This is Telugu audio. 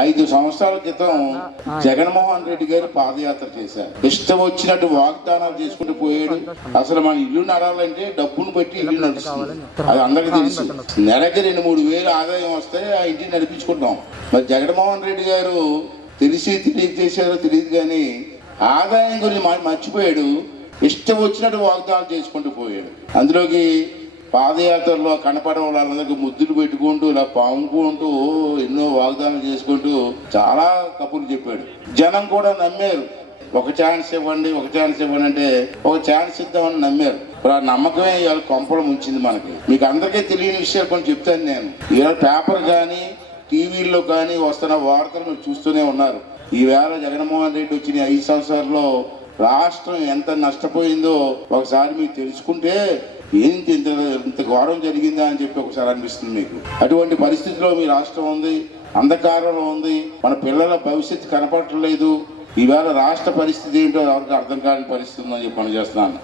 ఐదు సంవత్సరాల క్రితం జగన్మోహన్ రెడ్డి గారు పాదయాత్ర చేశారు. ఇష్టం వచ్చినట్టు వాగ్దానాలు చేసుకుంటూ పోయాడు. అసలు మన ఇల్లు నడాలంటే డబ్బును బట్టి ఇల్లు నడుస్తుంది. అది అందరికీ తెలుసు. నెలకి రెండు మూడు వేలు ఆదాయం వస్తే ఆ ఇంటిని నడిపించుకుంటాం. మరి జగన్మోహన్ రెడ్డి గారు తెలిసి తెలియక చేశారో తెలియదు కానీ ఆదాయం గురించి మర్చిపోయాడు. ఇష్టం వచ్చినట్టు వాగ్దానాలు చేసుకుంటూ పోయాడు. అందులోకి పాదయాత్రలో కనపడే వాళ్ళందరికీ ముద్దులు పెట్టుకుంటూ ఇలా పాముకుంటూ ఎన్నో వాగ్దానాలు చేసుకుంటూ చాలా కబుర్లు చెప్పాడు. జనం కూడా నమ్మారు. ఒక ఛాన్స్ ఇవ్వండి ఒక ఛాన్స్ ఇవ్వండి అంటే ఒక ఛాన్స్ ఇద్దామని నమ్మారు. ఇప్పుడు ఆ నమ్మకమే ఇవాళ కొంపలు ఉంచింది మనకి. మీకు అందరికీ తెలియని విషయాలు కొన్ని చెప్తాను నేను. ఇవాళ పేపర్ కానీ టీవీల్లో కానీ వస్తున్న వార్తలు మీరు చూస్తూనే ఉన్నారు. ఈవేళ జగన్మోహన్ రెడ్డి వచ్చిన ఐదు సంవత్సరాల్లో రాష్ట్రం ఎంత నష్టపోయిందో ఒకసారి మీకు తెలుసుకుంటే ఏంటి ఇంత ఇంత ఘోరం జరిగిందా అని చెప్పి ఒకసారి అనిపిస్తుంది మీకు. అటువంటి పరిస్థితిలో మీ రాష్ట్రం ఉంది అంధకారంలో ఉంది మన పిల్లల భవిష్యత్తు కనపడట్లేదు. ఈవేళ రాష్ట్ర పరిస్థితి ఏంటో ఎవరికి అర్థం కాని పరిస్థితి ఉందని చెప్పి పనిచేస్తున్నాను.